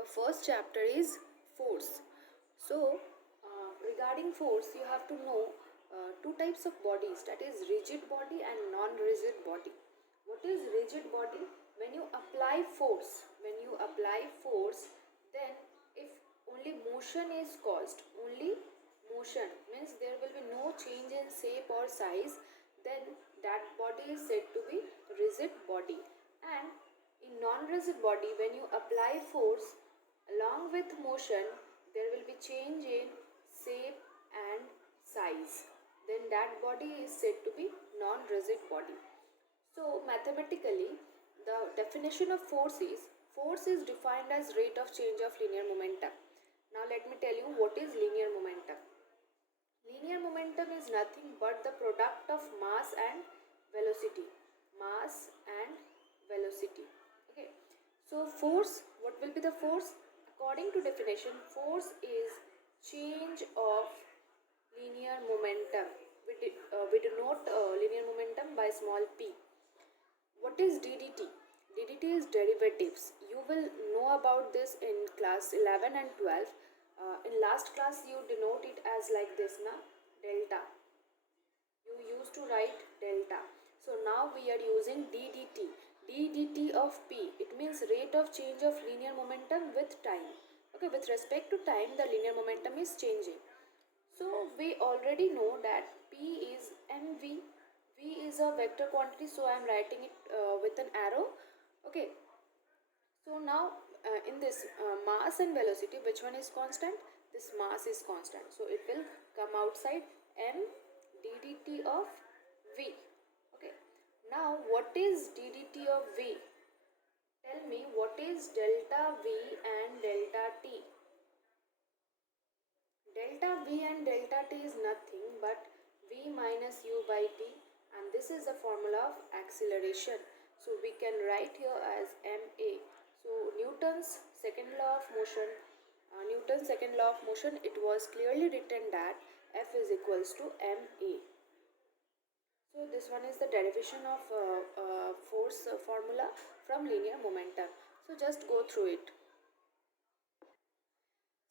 Our first chapter is force. So, regarding force, you have to know two types of bodies, that is rigid body and non-rigid body. What is rigid body? When you apply force, then if only motion is caused, only motion means there will be no change in shape or size, then that body is said to be rigid body. And in non-rigid body, when you apply force along with motion, there will be change in shape and size, then that body is said to be non-rigid body. So mathematically, the definition of force is defined as rate of change of linear momentum. Now let me tell you what is linear momentum. Linear momentum is nothing but the product of mass and velocity. Mass and velocity. Okay. So force, what will be the force? According to definition, force is change of linear momentum. We denote linear momentum by small p. What is ddt? ddt is derivatives. You will know about this in class 11 and 12. In last class you denote it as like this, na? Delta. You used to write delta. So now we are using ddt. ddt of p, it means rate of change of linear momentum with time. Okay, with respect to time, the linear momentum is changing. So we already know that p is mv. V is a vector quantity, so I am writing it with an arrow. Okay. So now in this mass and velocity, which one is constant? This mass is constant. So it will come outside m ddt of v. Okay. Now what is ddt of v? Tell me what is delta v and delta t? Delta v and delta t is nothing but v minus u by t, and this is the formula of acceleration. So we can write here as ma. So Newton's second law of motion, it was clearly written that F is equals to ma. So this one is the derivation of force formula from linear momentum. So just go through it.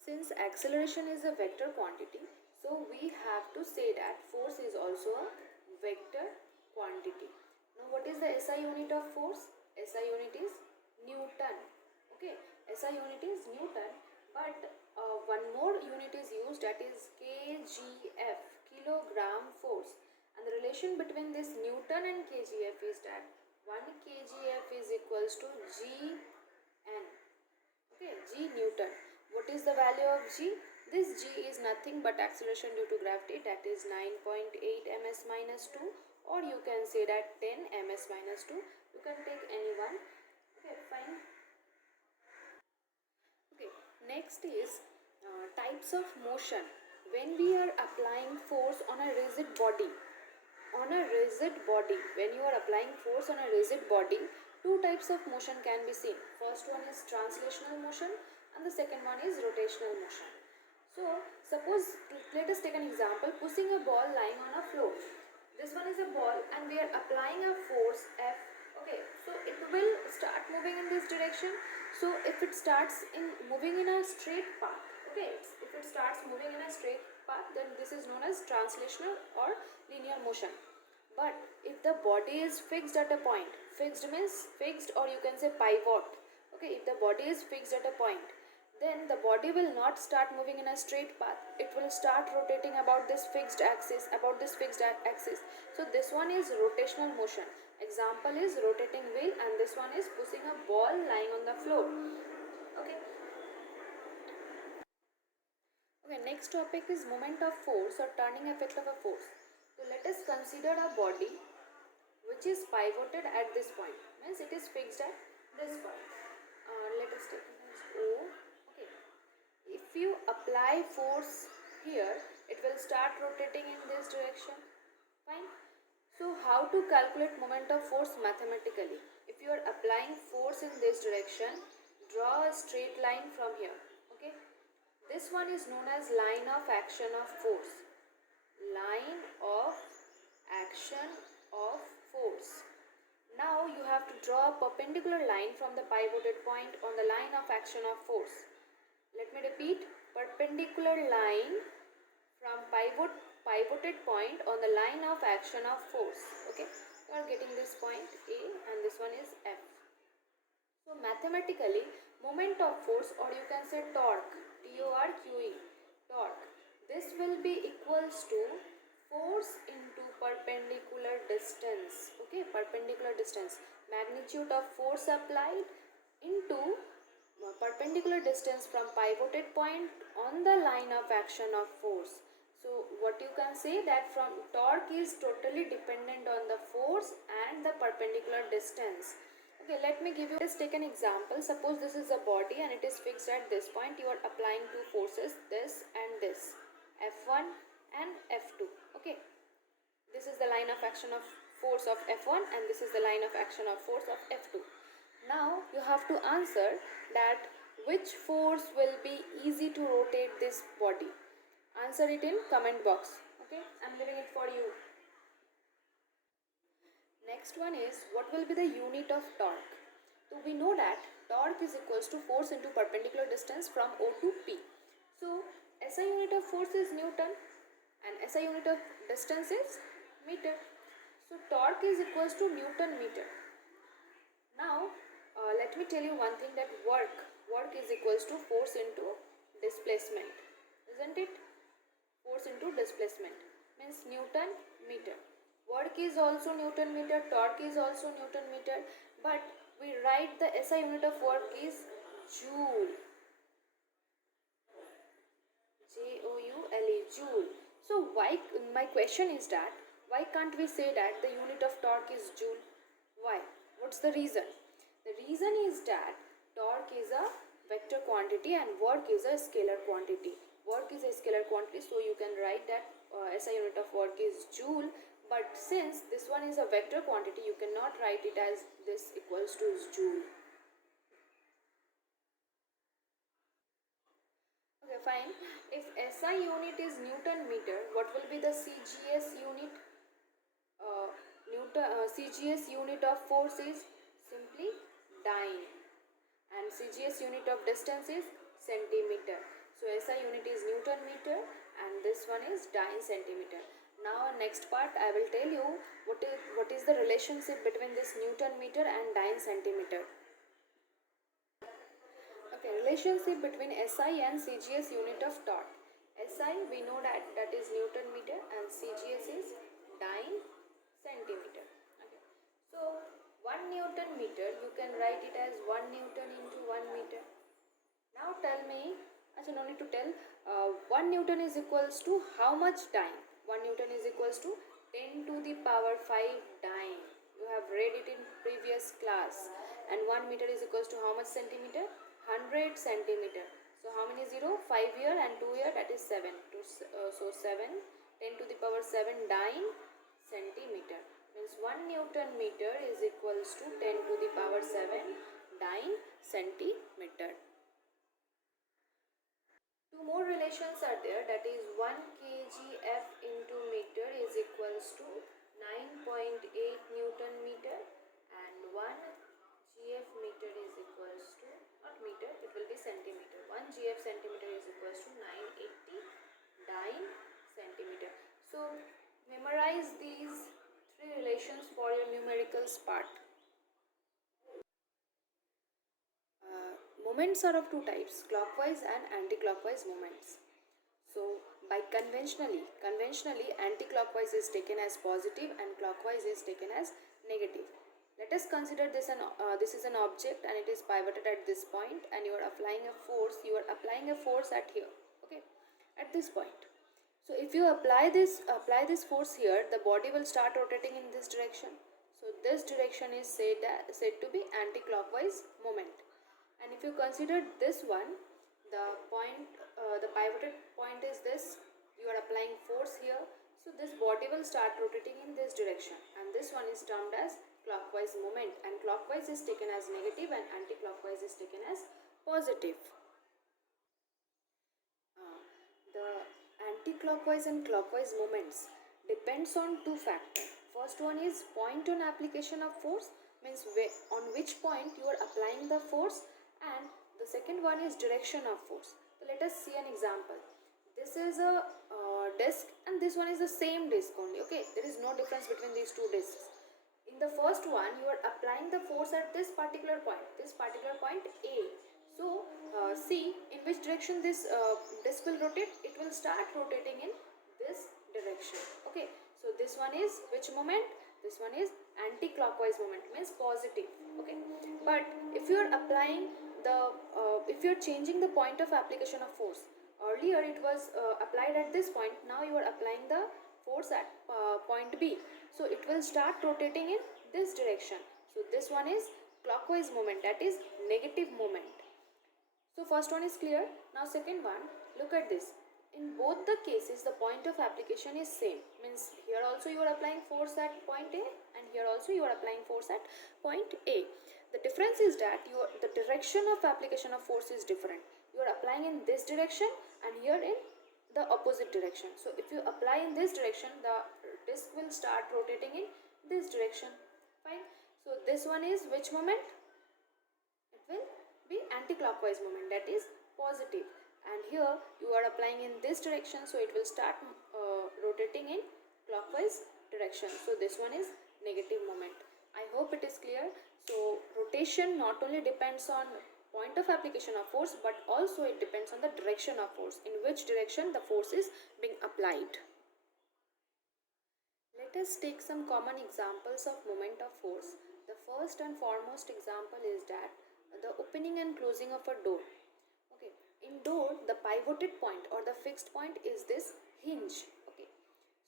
Since acceleration is a vector quantity, so we have to say that force is also a vector quantity. Now what is the SI unit of force? SI unit is Newton. Okay, SI unit is Newton, but one more unit is used, that is kgf, kilogram force. And the relation between this Newton and kgf is that 1 kgf is equals to gn. Okay, g Newton. What is the value of g? This g is nothing but acceleration due to gravity, that is 9.8 ms minus 2, or you can say that 10 ms minus 2. You can take any one. Okay, fine. Okay, next is types of motion. When we are applying force on a rigid body, when you are applying force on a rigid body, two types of motion can be seen. First one is translational motion and the second one is rotational motion. So suppose, let us take an example, pushing a ball lying on a floor. This one is a ball and we are applying a force F. Okay, so it will start moving in this direction. So if it starts moving in a straight path, okay, if it starts moving in a straight path, then this is known as translational or linear motion. But if the body is fixed at a point, fixed means fixed, or you can say pivot. Okay, if the body is fixed at a point, then the body will not start moving in a straight path. It will start rotating about this fixed axis, So this one is rotational motion. Example is rotating wheel, and this one is pushing a ball lying on the floor. Okay. Okay, next topic is moment of force or turning effect of a force. So let us consider a body which is pivoted at this point, means it is fixed at this point. Let us take it as O. Okay. If you apply force here, it will start rotating in this direction. Fine. So how to calculate moment of force mathematically? If you are applying force in this direction, draw a straight line from here. Okay. This one is known as line of action of force. Line of action of force. Now you have to draw a perpendicular line from the pivoted point on the line line of action of force. Let me repeat, perpendicular line from pivoted point on the line of action of force. Okay, you are getting this point A and this one is F. So mathematically, moment of force, or you can say torque, T-O-R-Q-E, torque, this will be equals to force into perpendicular distance. Okay, perpendicular distance, magnitude of force applied into perpendicular distance from pivoted point on the line of action of force. So what you can say that from torque is totally dependent on the force and the perpendicular distance. Okay, let me give you, let's take an example. Suppose this is a body and it is fixed at this point. You are applying two forces, this and this, F1 and F2. Okay, this is the line of action of force of F1 and this is the line of action of force of F2. Now you have to answer that which force will be easy to rotate this body. Answer it in comment box. Okay, I'm leaving it for you. Next one is, what will be the unit of torque? So we know that torque is equals to force into perpendicular distance from O to P. So SI unit of force is Newton and SI unit of distance is meter. So torque is equals to Newton meter. Now let me tell you one thing, that work is equals to force into displacement, isn't it? Force into displacement means Newton meter. Work is also Newton meter, torque is also Newton meter, but we write the SI unit of work is joule, Joule, joule. So why, my question is that why can't we say that the unit of torque is joule? Why? What's the reason? The reason is that torque is a vector quantity and work is a scalar quantity. Work is a scalar quantity, so you can write that SI unit of work is joule. But since this one is a vector quantity, you cannot write it as this equals to joule. Okay, fine. If SI unit is Newton meter, what will be the CGS unit? CGS unit of force is simply dyne, and CGS unit of distance is centimeter. So SI unit is Newton meter and this one is dyne centimeter. Now next part I will tell you what is the relationship between this Newton meter and dyne centimeter. Okay, relationship between SI and CGS unit of torque. SI we know that is Newton meter and CGS is dyne centimeter. Okay, so 1 Newton meter, you can write it as 1 Newton into 1 meter. Now tell me, no need to tell, 1 Newton is equals to how much dyne? 1 Newton is equals to 10 to the power 5 dyne. You have read it in previous class. And 1 meter is equals to how much centimeter? 100 centimeter. So how many 0? 5 here and 2 here, that is 7. So 7, 10 to the power 7 dyne centimeter. Means 1 Newton meter is equals to 10 to the power 7 dyne centimeter. Two more relations are there, that is 1 kgf into meter is equals to 9.8 Newton meter and 1 gf meter is equals to, not meter, it will be centimeter. 1 gf centimeter is equals to 980 dyne centimeter. So memorize these three relations for your numericals part. Moments are of two types, clockwise and anti-clockwise moments. So by conventionally anti-clockwise is taken as positive and clockwise is taken as negative. Let us consider this is an object and it is pivoted at this point and you are applying a force. At here, okay, at this point. So if you apply this force here, the body will start rotating in this direction. So this direction is said to be anti-clockwise moment. And if you consider this one, the pivoted point is this, you are applying force here, so this body will start rotating in this direction and this one is termed as clockwise moment, and clockwise is taken as negative and anti-clockwise is taken as positive. The anti-clockwise and clockwise moments depends on two factors. First one is point on application of force, means on which point you are applying the force, and the second one is direction of force. So let us see an example. This is a disc and this one is the same disc only. Okay, there is no difference between these two discs. In the first one, you are applying the force at this particular point A. So see in which direction this disc will rotate. It will start rotating in this direction. Okay, so this one is which moment? This one is anti-clockwise moment, means positive. Okay, but if you are applying the if you are changing the point of application of force, earlier it was applied at this point, now you are applying the force at point B, so it will start rotating in this direction. So this one is clockwise moment, that is negative moment. So first one is clear. Now second one, look at this. In both the cases the point of application is same, means here also you are applying force at point A and here also you are applying force at point A. The difference is that the direction of application of force is different. You are applying in this direction and here in the opposite direction. So if you apply in this direction, the disc will start rotating in this direction. Fine. So this one is which moment? It will be anti-clockwise moment, that is positive. And here you are applying in this direction, so it will start rotating in clockwise direction. So this one is negative moment. I hope it is clear. So rotation not only depends on point of application of force, but also it depends on the direction of force, in which direction the force is being applied. Let us take some common examples of moment of force. The first and foremost example is that the opening and closing of a door. Okay, in door the pivoted point or the fixed point is this hinge. Okay,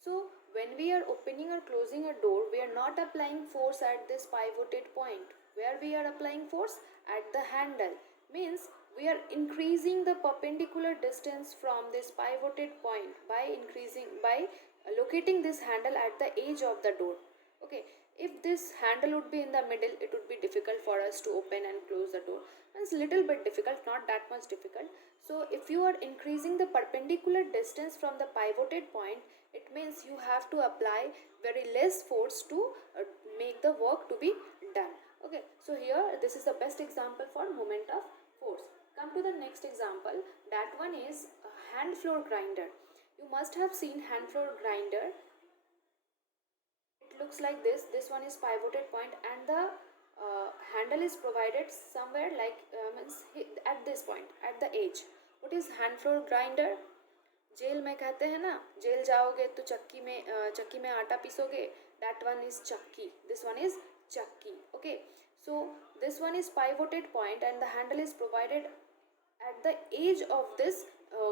so when we are opening or closing a door, we are not applying force at this pivoted point. Where we are applying force? At the handle, means we are increasing the perpendicular distance from this pivoted point by locating this handle at the edge of the door. Okay, if this handle would be in the middle, it would be difficult for us to open and close the door. It's a little bit difficult, not that much difficult. So if you are increasing the perpendicular distance from the pivoted point, it means you have to apply very less force to make the work to be done. Okay, so here this is the best example for moment of force. Come to the next example. That one is a hand floor grinder. You must have seen hand floor grinder. It looks like this. This one is pivoted point and the handle is provided somewhere like at this point, at the edge. What is hand floor grinder? Jail में कहते हैं ना, jail जाओगे तो चक्की में आटा पीसोगे. That one is चक्की. This one is चक्की. Okay, so this one is pivoted point and the handle is provided at the edge of this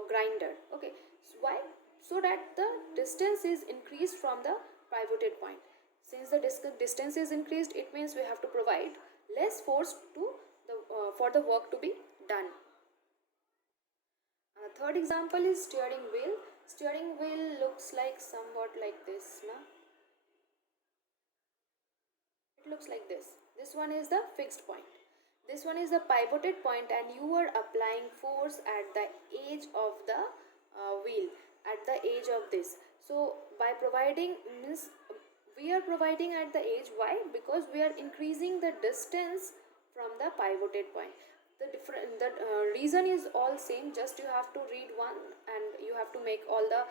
grinder. Okay, so why? So that the distance is increased from the pivoted point. Since the distance is increased, it means we have to provide less force to for the work to be done. Third example is steering wheel. Steering wheel looks like somewhat like this. Na? It looks like this. This one is the fixed point. This one is the pivoted point and you are applying force at the edge of the wheel, at the edge of this. So by providing, means we are providing at the edge. Why? Because we are increasing the distance from the pivoted point. The reason is all same, just you have to read one and you have to make all the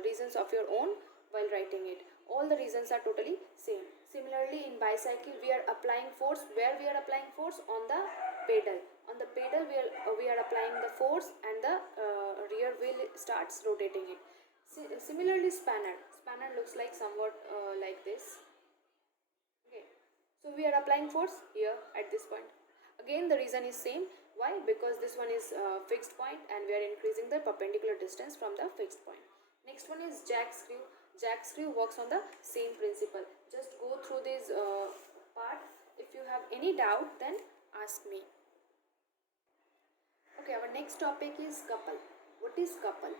reasons of your own while writing it. All the reasons are totally same. Similarly in bicycle we are applying force. Where we are applying force? On the pedal. On the pedal we are applying the force and the rear wheel starts rotating it. Similarly spanner looks like somewhat like this. Okay, so we are applying force here at this point. Again the reason is same. Why? Because this one is fixed point and we are increasing the perpendicular distance from the fixed point. Next one is jack screw. Jack screw works on the same principle. Just go through this part. If you have any doubt, then ask me. Okay, our next topic is couple. What is couple?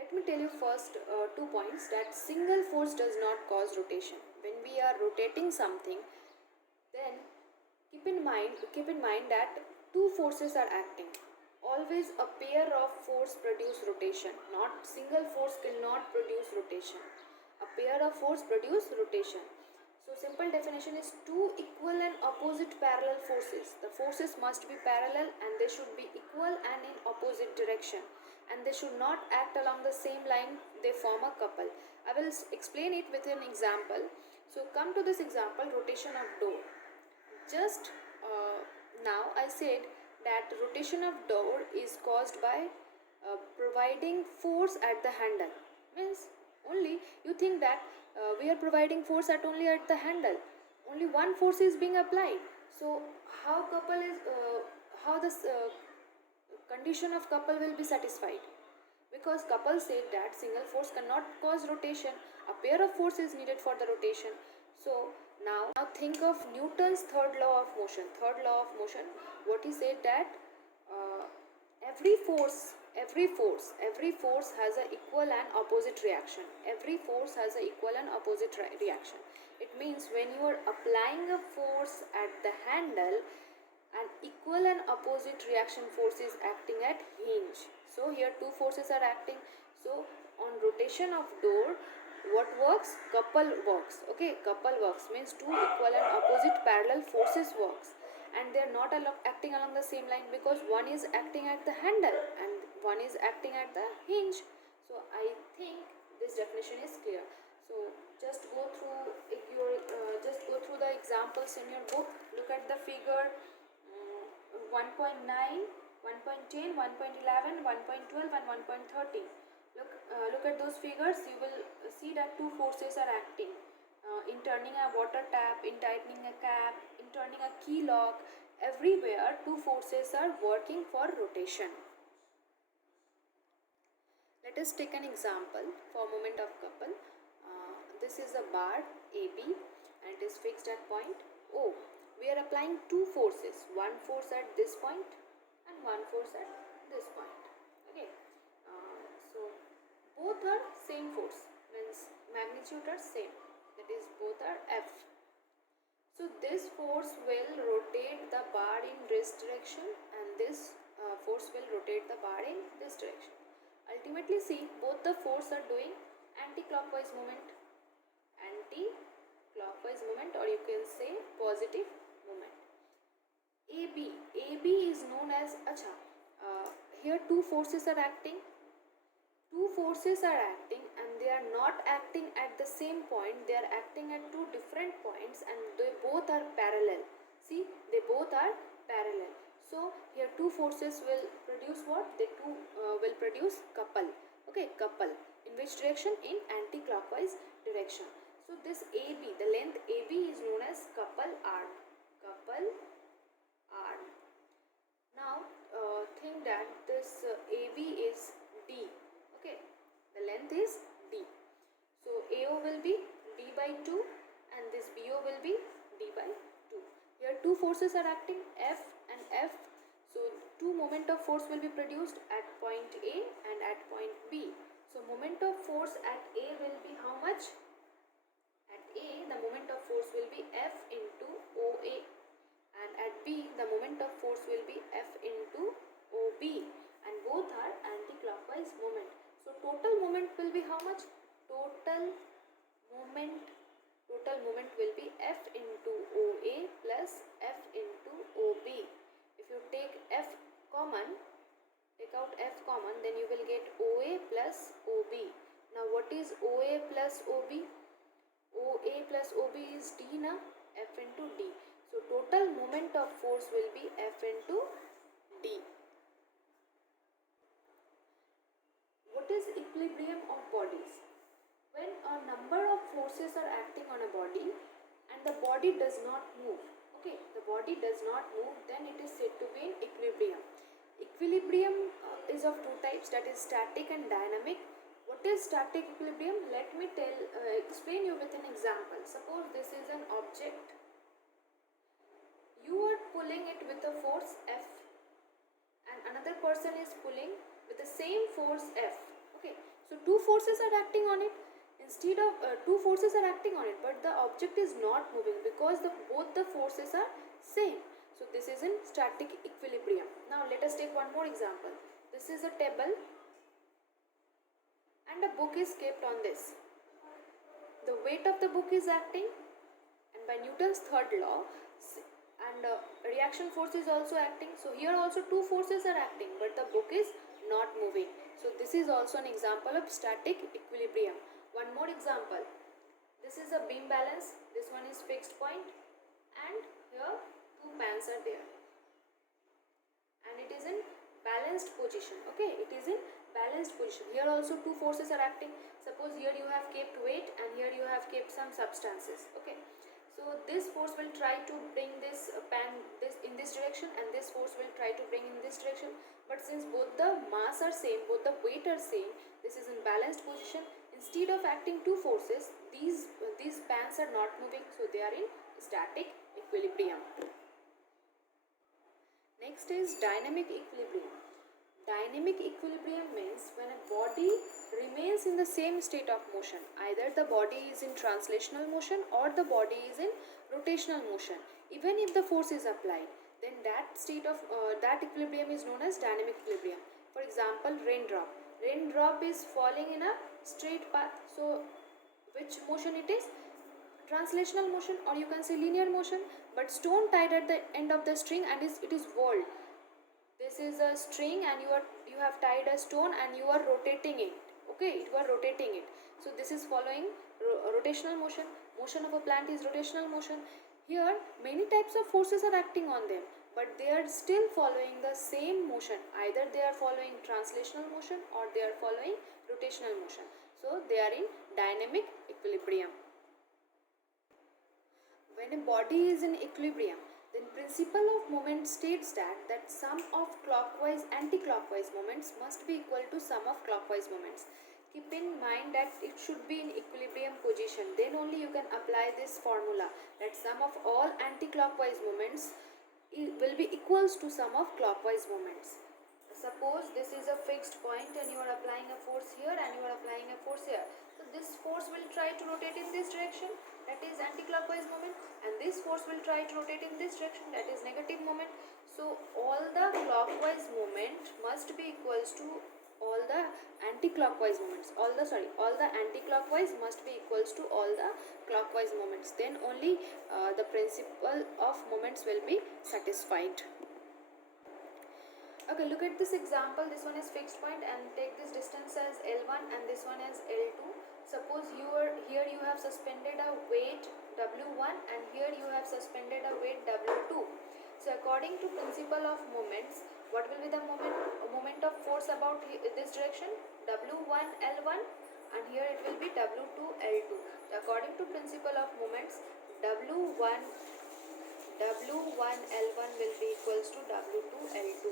Let me tell you first 2 points. That single force does not cause rotation. When we are rotating something, then keep in mind that two forces are acting. Always a pair of force produce rotation. Not single force cannot produce rotation. A pair of force produce rotation. So simple definition is two equal and opposite parallel forces. The forces must be parallel and they should be equal equal and in opposite direction, and they should not act along the same line. They form a couple. I will explain it with an example. So come to this example, rotation of door. Just now I said that rotation of door is caused by providing force at the handle. Means only you think that we are providing force at only at the handle. Only one force is being applied. So how couple is how this condition of couple will be satisfied? Because couple said that single force cannot cause rotation. A pair of force is needed for the rotation. So now think of Newton's third law of motion. Third law of motion, what he said that every force has an equal and opposite reaction. Every force has an equal and opposite reaction. It means when you are applying a force at the handle, an equal and opposite reaction force is acting at hinge. So here two forces are acting. So on rotation of door, what works? Couple works. Okay, couple works means two equal and opposite parallel forces works, and they are not acting along the same line because one is acting at the handle and one is acting at the hinge. So I think this definition is clear. So just go through the examples in your book. Look at the figure 1.9, 1.10, 1.11, 1.12 and 1.13. Look at those figures. You will see that two forces are acting in turning a water tap, in tightening a cap, in turning a key lock. Everywhere two forces are working for rotation. Let us take an example for moment of couple. This is a bar AB and it is fixed at point O. We are applying two forces, one force at this point and one force at this point. Okay, so both are same force, means magnitude are same, that is both are F. So this force will rotate the bar in this direction and this force will rotate the bar in this direction. Ultimately see, both the force are doing anti-clockwise movement, or you can say positive movement. AB is known as here two forces are acting. And they are not acting at the same point. They are acting at two different points and they both are parallel. See, they both are parallel. So here two forces will produce what? They two will produce couple. Okay, couple. In which direction? In anti-clockwise direction. So this AB, the length AB is known as couple arc. Now think that this AB is D. Okay, the length is D. So AO will be D by 2 and this BO will be D by 2. Here two forces are acting, F and F. So two moment of force will be produced at point A and at point B. So moment of force at A will be how much? At A the moment of force will be F into OA, and at B the moment of force will be F into OB, and both are anti-clockwise moment. So total moment will be how much? Total moment will be F into OA plus F into OB. If you take F common, take out F common, then you will get OA plus OB. Now what is OA plus OB? OA plus OB is D na? F into D. So total moment of force will be F into D. What is equilibrium of bodies? When a number of forces are acting on a body and the body does not move. Okay, the body does not move, then it is said to be in equilibrium. Equilibrium is of two types, that is static and dynamic. What is static equilibrium? Let me explain you with an example. Suppose this is an object. You are pulling it with a force F and another person is pulling with the same force F. Okay, so two forces are acting on it. Instead of two forces are acting on it, but the object is not moving because both the forces are same. So this is in static equilibrium. Now let us take one more example. This is a table and a book is kept on this. The weight of the book is acting, and by Newton's third law, and reaction force is also acting. So here also two forces are acting, but the book is not moving. So this is also an example of static equilibrium. One more example. This is a beam balance. This one is fixed point, and here two pans are there, and it is in balanced position. Okay, it is in balanced position. Here also two forces are acting. Suppose here you have kept weight and here you have kept some substances. Okay, so this force will try to bring this pan in this direction, and this force will try to bring in this direction. But since both the mass are same, both the weight are same, this is in balanced position. Instead of acting two forces, these pans are not moving, so they are in static equilibrium. Next is dynamic equilibrium. Dynamic equilibrium means when a body remains in the same state of motion. Either the body is in translational motion or the body is in rotational motion. Even if the force is applied, then that state of that equilibrium is known as dynamic equilibrium. For example, raindrop. Raindrop is falling in a straight path. So which motion it is? Translational motion, or you can say linear motion. But stone tied at the end of the string and it is whirled. This is a string and you have tied a stone and you are rotating it. Okay, you are rotating it. So this is following rotational motion. Motion of a plant is rotational motion. Here many types of forces are acting on them, but they are still following the same motion. Either they are following translational motion or they are following rotational motion. So they are in dynamic equilibrium. When a body is in equilibrium, then principle of moment states that sum of clockwise anti-clockwise moments must be equal to sum of clockwise moments. Keep in mind that it should be in equilibrium position. Then only you can apply this formula, that sum of all anti-clockwise moments will be equals to sum of clockwise moments. Suppose this is a fixed point and you are applying a force here and you are applying a force here. So this force will try to rotate in this direction, that is anti-clockwise moment, and this force will try to rotate in this direction, that is negative moment. So all the clockwise moment must be equals to all the anti-clockwise moments. All the anti-clockwise must be equals to all the clockwise moments. Then only the principle of moments will be satisfied. Okay, look at this example. This one is fixed point and take this distance as L1 and this one as L2. Suppose here you have suspended a weight W1 and here you have suspended a weight W2. So according to principle of moments, what will be the moment of force about this direction? W1 L1, and here it will be W2 L2. So according to principle of moments, W1 L1 will be equals to W2 L2.